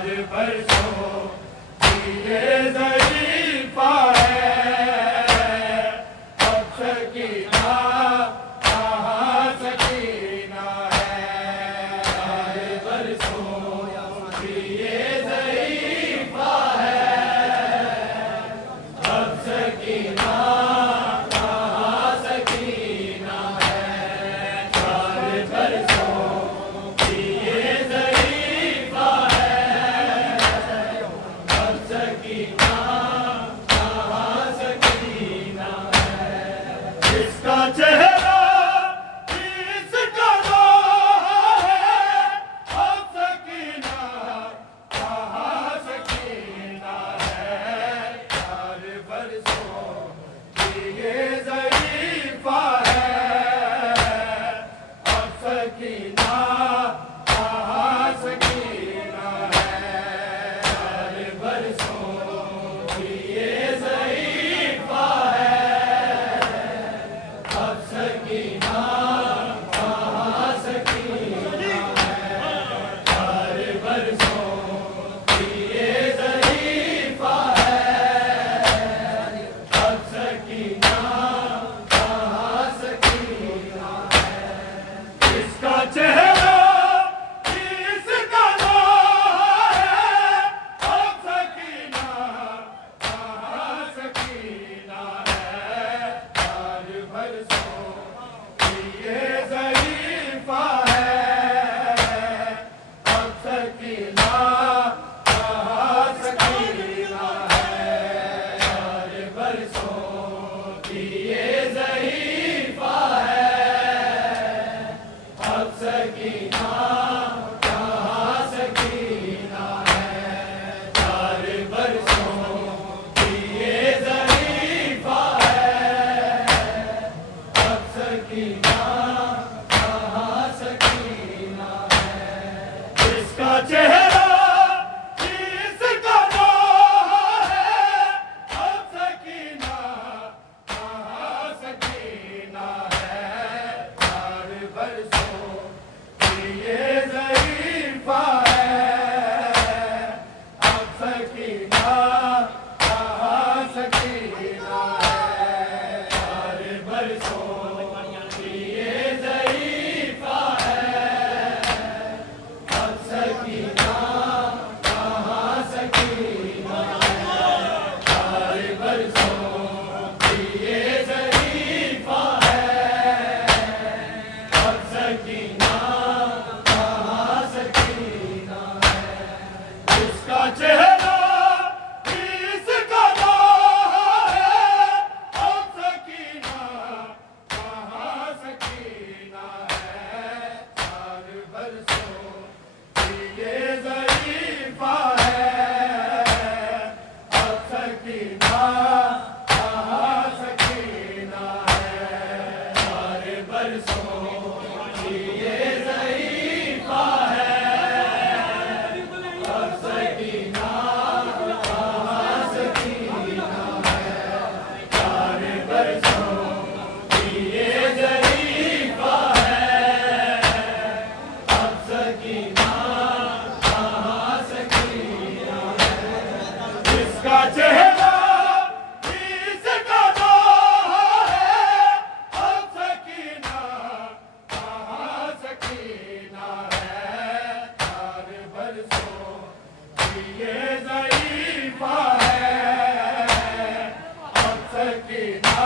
बरसों ये ज़रीफ़ा है, अब सकीना कहाँ सकीना है। बरसों ये ज़रीफ़ा है, अब सकीना कहाँ सकीना है। बरसों ये ज़रीफ़ा है, अब सकीना कहाँ सकीना है। इसका चेहरा इसका रोहा है, अब सकीना कहाँ सकीना है। बरसों ये ज़रीफ़ा है, अब सकीना कहाँ सकीना है। बरसों ये ज़रीफ़ा है, अब सकीना कहाँ सकीना है। बरसों ये ज़रीफ़ा है, अब सकीना कहाँ सकीना है। इसका चेहरा इसका रोहा है, अब सकीना कहाँ सकीना है। बरसों ये ज़रीफ़ा है, अब सकीना कहाँ सकीना है। बरसों ये ज़रीफ़ा है, अब सकीना कहाँ सकीना है। बरसों ये ज़रीफ़ा है, अब सकीना कहाँ सकीना है। इसका चेहरा इसका रोहा है, अब सकीना कहाँ सकीना है। बरसों ये ज़रीफ़ा है, अब सकीना कहाँ सकीना है। बरसों ये ज़रीफ़ा है, अब सकीना कहाँ सकीना है। बरसों ये ज़रीफ़ा है, अब सकीना कहाँ सकीना है। इसका चेहरा इसका रोहा है, अब सकीना कहाँ सकीना है। बरसों ये ज़रीफ़ा है, अब सकीना कहाँ सकीना है। बरसों ये ज़रीफ़ा है, अब सकीना कहाँ सकीना है। बरसों ये ज़रीफ़ा है, अब सकीना कहाँ सकीना है। इसका चेहरा इसका रोहा है, अब सकीना कहाँ सकीना है। बरसों ये ज़रीफ़ा है, अब सकीना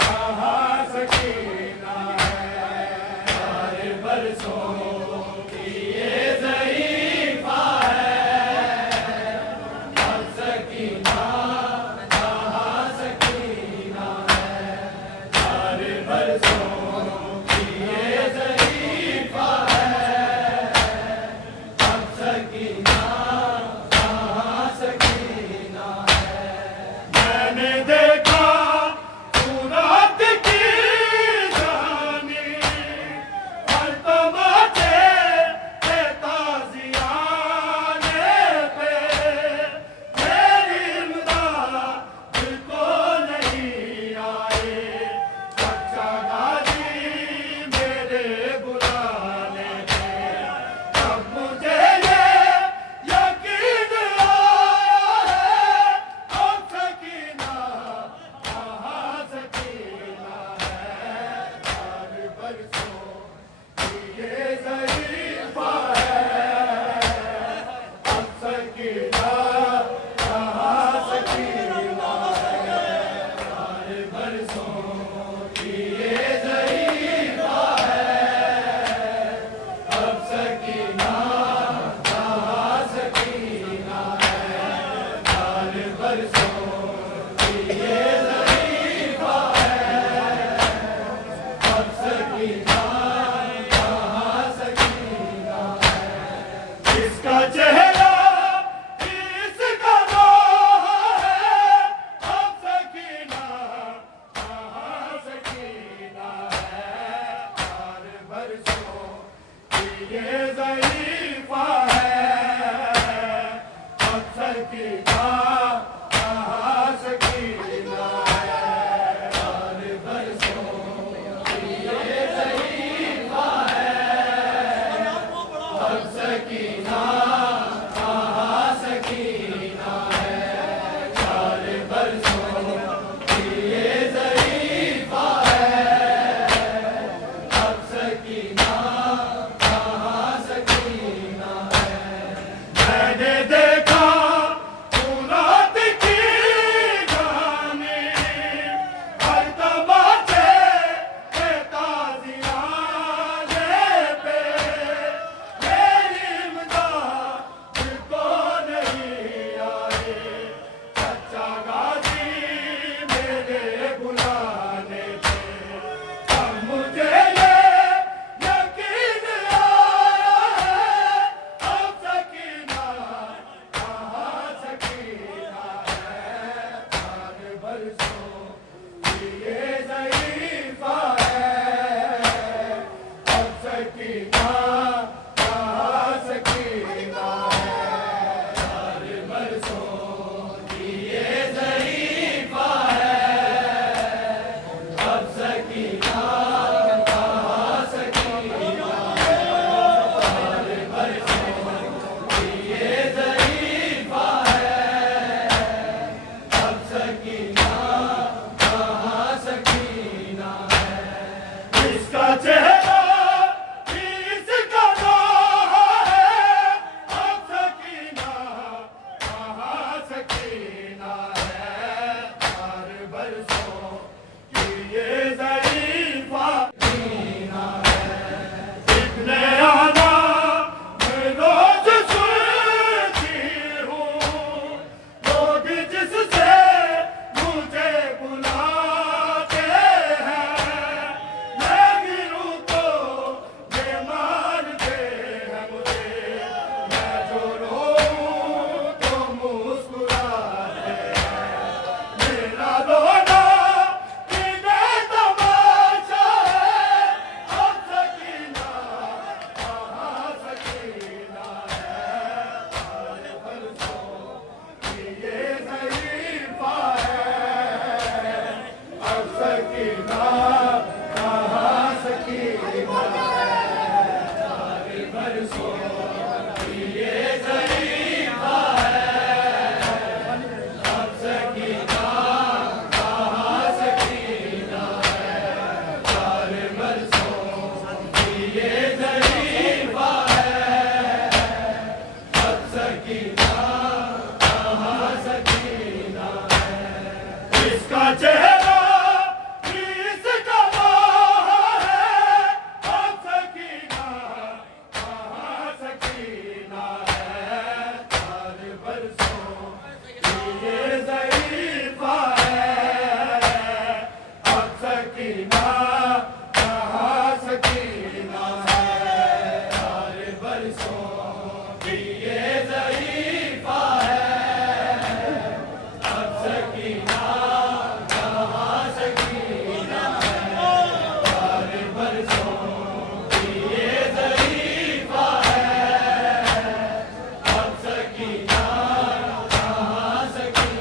कहाँ सकीना है। बरसों ये ज़रीफ़ा है, अब सकीना कहाँ सकीना है। बरसों ये ज़रीफ़ा है, अब सकीना कहाँ सकीना कहाँ सकीना है, साल बरसों की ये ज़रीफ़ा है, अब सकीना कहाँ सकीना है, साल बरसों की ये ज़रीफ़ा है, अब सकीना कहाँ सकीना है, इसका चेहरा इसका रोह है, अब सकीना कहाँ सकीना है, साल बरसों की ये ज़रीफ़ा है, अब सकीना कहाँ सकीना है, साल बरसों की ये ज़रीफ़ा है, अब सकीना कहाँ सकीना है, साल बरसों की ये ज़रीफ़ा है, अब सकीना कहाँ सकीना है। मैंने देखा रात की जाने हर तमाचे के ताज़ियाने पे, मेरी इमदाद को नहीं आए, सच्चा गाजी मेरे बुलाने पे, अब मुझे ये यकीन आया है, अब सकीना कहाँ सकीना है, साल बरसों की ये ज़रीफ़ा है, अब सकीना कहाँ सकीना है, साल बरसों की ये ज़रीफ़ा है, अब सकीना कहाँ सकीना है, साल बरसों की ये ज़रीफ़ा है, अब सकीना कहाँ सकीना है, इसका चेहरा इसका रोह है, अब सकीना कहाँ सकीना है, साल बरसों की ये ज़रीफ़ा सकीना है, इब्ने आना मैं रोज़ सुनती हूँ, लोग जिससे मुझे बुलाते हैं, मैं गिरूँ तो ये मारते हैं मुझे, मैं जो रोऊँ तो मुस्कुराते हैं, मेरा रोना इन्हें तमाशा है, अब सकीना कहाँ सकीना है, साल बरसों की ये ज़रीफ़ा है, अब सकीना कहाँ सकीना है, साल बरसों की ये ज़रीफ़ा है, अब सकीना कहाँ सकीना है, साल बरसों की ये ज़रीफ़ा है, अब सकीना कहाँ सकीना है, इसका चेहरा इसका रोह है, अब सकीना कहाँ सकीना है, साल बरसों की ये ज़रीफ़ा है, अब सकीना कहाँ सकीना है, साल बरसों की ये ज़रीफ़ा है, अब सकीना कहाँ सकीना है, साल बरसों की ये ज़रीफ़ा है, अब सकीना कहाँ सकीना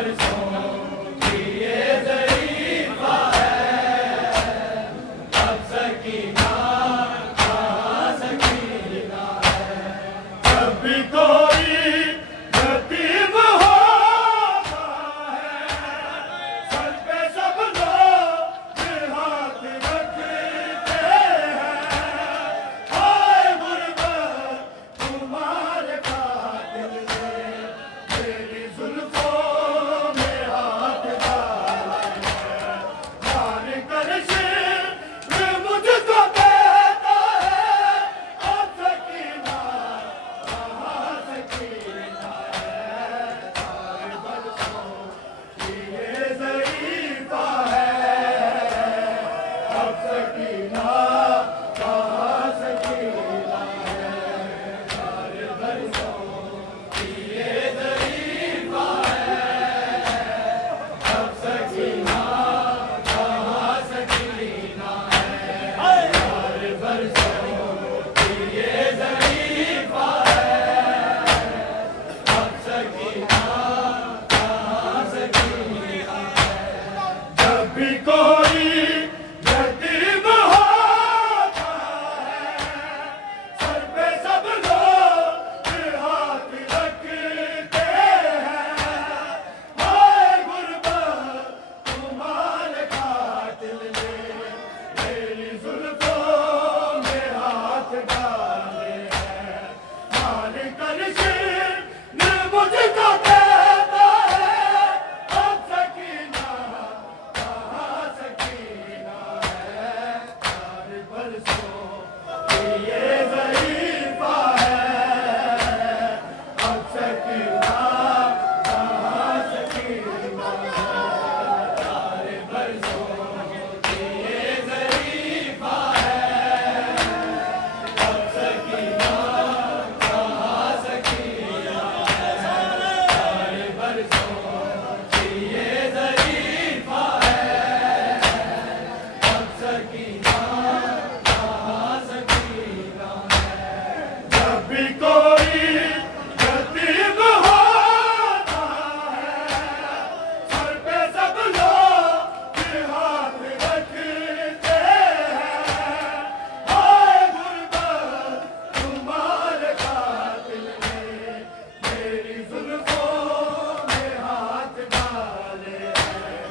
बरसों की ये ज़रीफ़ा है, अब सकीना कहाँ सकीना है। जब भी कोई यतीम होता है, सर पे सब लोग हाथ रखते हैं। हाय गुरबत तुम्हारे कातिल ने मेरी जुल्फों में हाथ डाले हैं। मार कर शिर मुझको कहता है, अब सकीना कहाँ सकीना है। सारे बरसों की ये ज़रीफ़ा है, अब सकीना कहाँ सकीना है। सारे बरसों की ये ज़रीफ़ा है, अब सकीना कहाँ सकीना है। सारे बरसों की ये ज़रीफ़ा है, अब सकीना कहाँ सकीना है। जब भी कोई यतीम होता है, सर पे सब लोग हाथ रखते हैं। हाय गुरबत तुम्हारे कातिल ने मेरी जुल्फों में हाथ डाले हैं। मार कर शिर मुझको कहता है, अब सकीना कहाँ सकीना है। सारे बरसों की ये ज़रीफ़ा है, अब सकीना कहाँ सकीना है। सारे बरसों की ये ज़रीफ़ा है, अब सकीना कहाँ सकीना है। सारे बरसों की ये ज़रीफ़ा है, अब सकीना कहाँ सकीना है। जब भी कोई यतीम होता है, सर पे सब लोग हाथ रखते हैं। हाय गुरबत तुम्हारे कातिल ने मेरी जुल्फों में हाथ डाले हैं।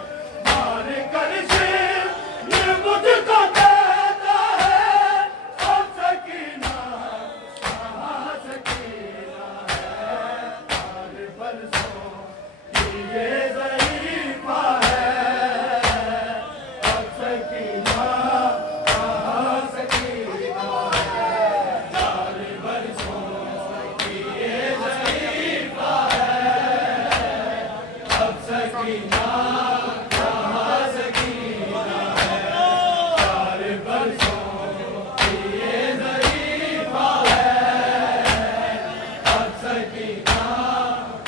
मार कर शिर मुझको कहता है, अब सकीना कहाँ सकीना है। सारे बरसों की ये ज़रीफ़ा है, अब सकीना कहाँ सकीना है। सारे बरसों की ये ज़रीफ़ा है, अब सकीना कहाँ सकीना है। सारे बरसों की ये ज़रीफ़ा है, अब सकीना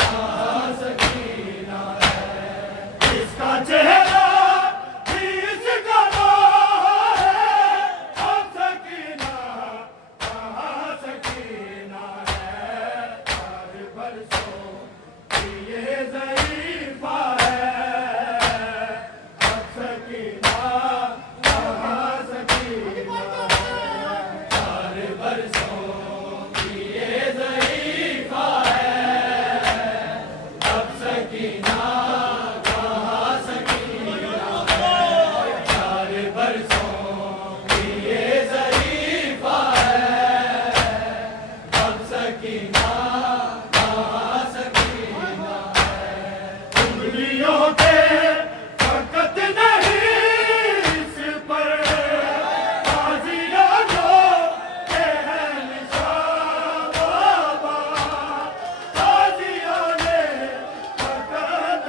कहाँ सकीना है। इसका चेहरा भी इसका नाम है, अब सकीना कहाँ सकीना है। सारे बरसों की ये ज़रीफ़ा है, अब सकीना कहाँ सकीना है। सारे बरसों की ये ज़रीफ़ा है, अब सकीना कहाँ सकीना है। सारे बरसों की ये ज़रीफ़ा है, अब सकीना कहाँ सकीना है। उंगलियों के फकत नहीं इस पर, ताज़िया जो के हैं निशान बाबा। ताज़िया ने फकत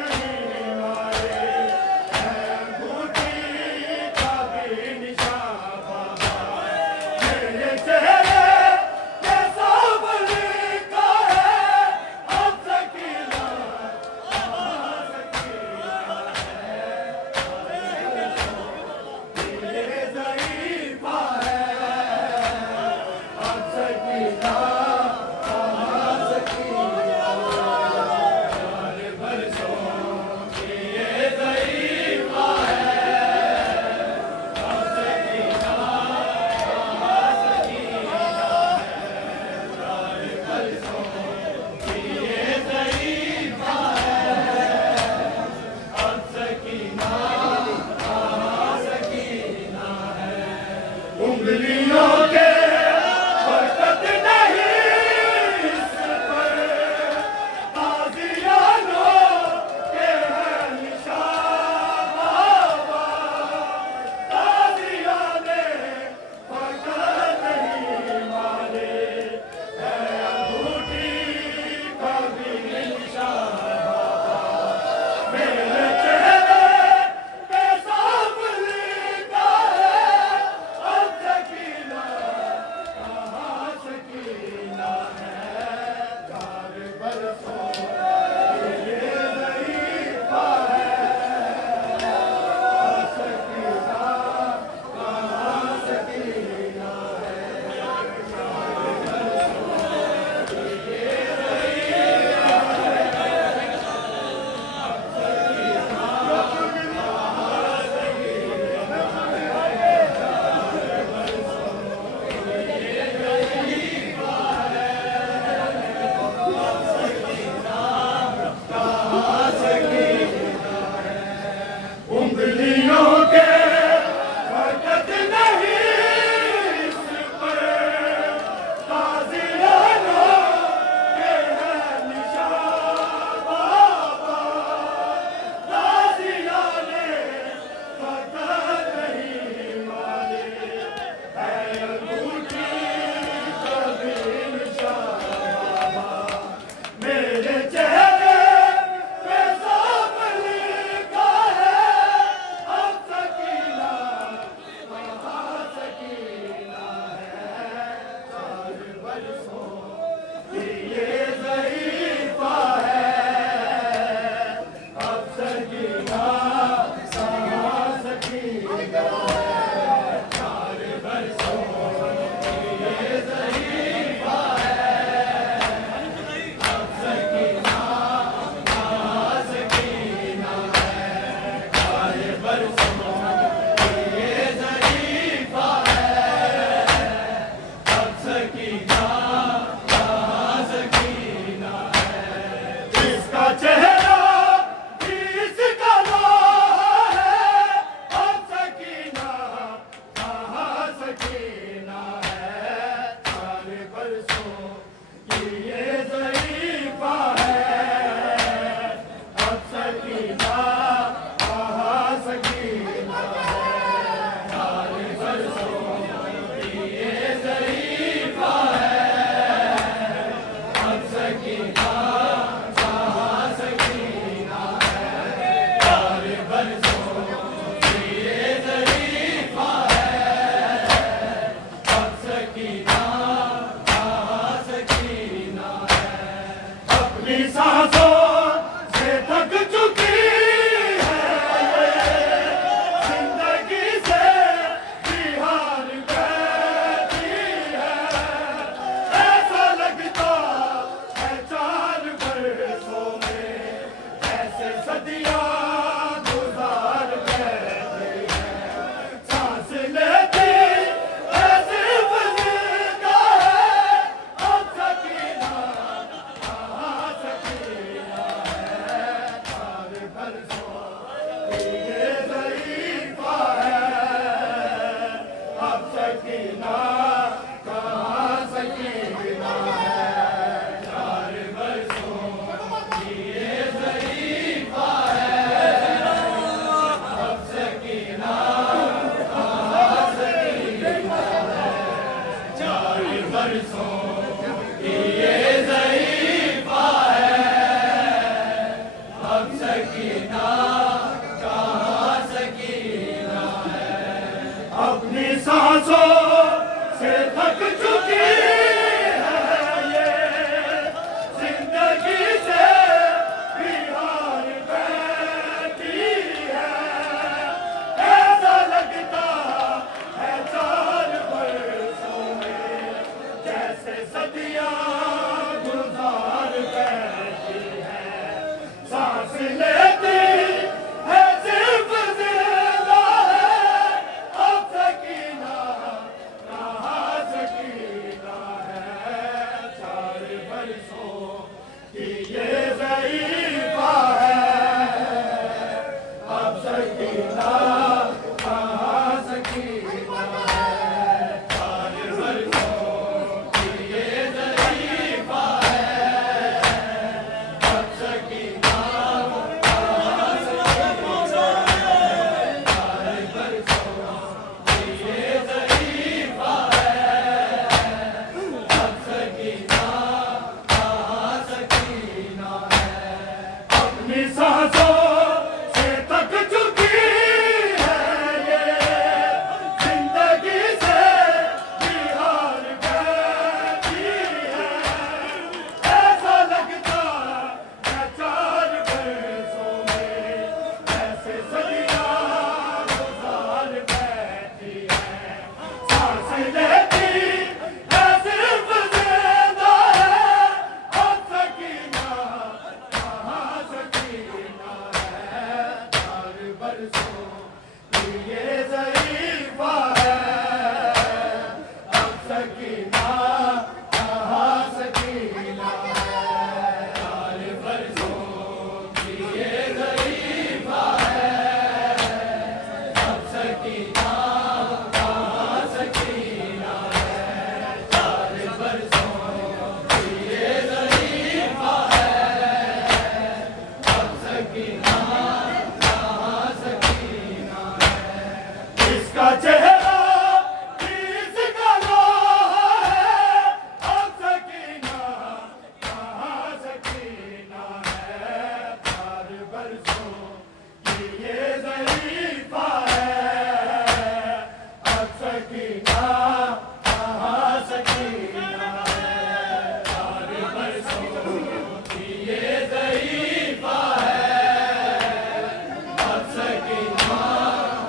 सकीना कहाँ सकीना है। अपनी सांसों से थक चुकी है ये जिंदगी से भी हार बैठी है। ऐसा लगता है 4 बरसों में जैसे सदियां गुजार बैठी है। सांस लेती है सिर्फ जिंदा है, अब सकीना कहाँ सकीना है। 4 बरसों की ये ज़ईफ़ा है, अब सकीना कहाँ सकीना है। 4 बरसों की ये ज़ईफ़ा है, अब सकीना कहाँ सकीना है। 4 बरसों की ये ज़ईफ़ा है, अब सकीना कहाँ सकीना है। अपनी सांसों से थक चुकी है ये जिंदगी से भी हार बैठी है। ऐसा लगता है 4 बरसों में जैसे सदियां गुजार बैठी है। सांस लेती है सिर्फ जिंदा है, अब सकीना कहाँ सकीना है। 4 बरसों की ये ज़ईफ़ा है, अब सकीना कहाँ सकीना है। 4 बरसों की ये ज़ईफ़ा है, अब सकीना कहाँ सकीना है। 4 बरसों की ये ज़ईफ़ा है, अब सकीना कहाँ सकीना है। इसका चेहरा इसका लोहा है, अब सकीना कहाँ सकीना है। 4 बरसों की ये ज़ईफ़ा है, अब सकीना कहाँ सकीना है। 4 बरसों की ये ज़ईफ़ा है, अब सकीना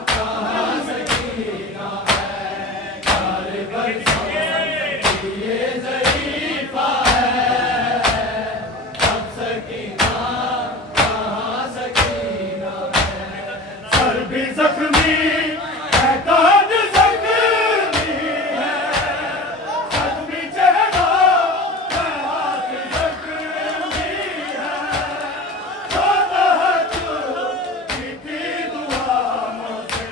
कहाँ सकीना है। 4 बरसों की ये ज़ईफ़ा है, अब सकीना कहाँ सकीना है। सर भी ज़ख्मी है, कान ज़ख्मी है, ज़ख्मी चेहरा है, हाथ ज़ख्मी है। रोता है तू बीती दुआओं से,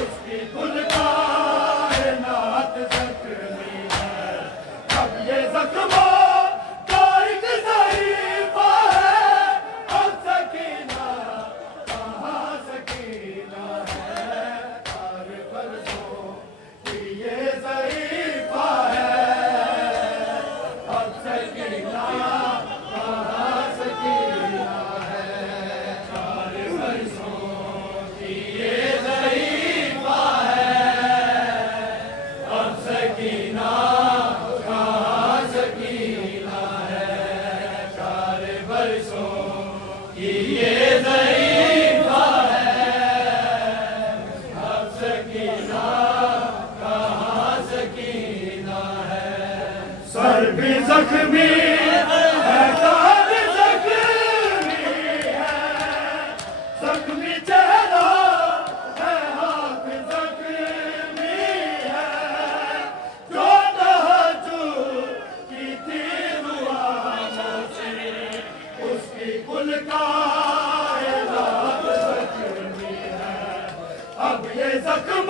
उसकी कुल कायनात ज़ख्मी है। अब ये ज़ख्मों का एक ज़ईफ़ा है, अब सकीना कहाँ सकीना है। 4 बरसों की ये ज़ईफ़ा है, अब सकीना कहाँ सकीना है। 4 बरसों की ये ज़ईफ़ा है, अब सकीना कहाँ सकीना है। 4 बरसों की ये ज़ईफ़ा है, अब सकीना कहाँ सकीना है। सर भी ज़ख्मी है, कान ज़ख्मी है, ज़ख्मी चेहरा है, हाथ ज़ख्मी है। जो तहज्जुद की थी दुआओं से, उसकी कुल कायनात ज़ख्मी है। अब ये ज़ख्म